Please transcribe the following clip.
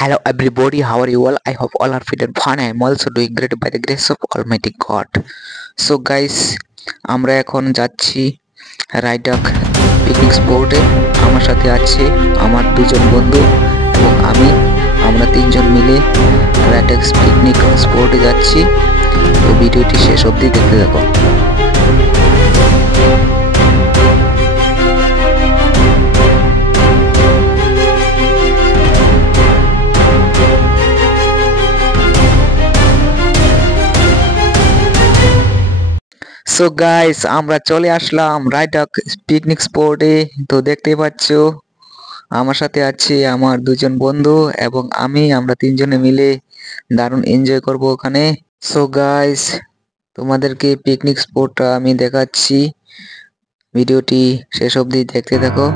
Hello everybody, how are you all? I hope all are fit and fine. I am also doing great by the grace of Almighty God. So guys, আমরা এখন যাচ্ছি রাইডাক পিকনিক স্পটে। আমার সাথে আছে আমার দুজন বন্ধু এবং আমরা তিনজন মিলে রাইডাক পিকনিক স্পটে যাচ্ছি। তো ভিডিওটি শেষ অবধি দেখতে থাকো। সো গাইস, আমরা চলে আসলাম রাইডাক পিকনিক স্পটে। তো দেখতে পাচ্ছ আমার সাথে আছে আমার দুজন বন্ধু এবং আমরা তিনজনে মিলে দারুণ এনজয় করব ওখানে। সো গাইস, তোমাদেরকে পিকনিক স্পটটা আমি দেখাচ্ছি, ভিডিওটি শেষ অবধি দেখতে থাকো।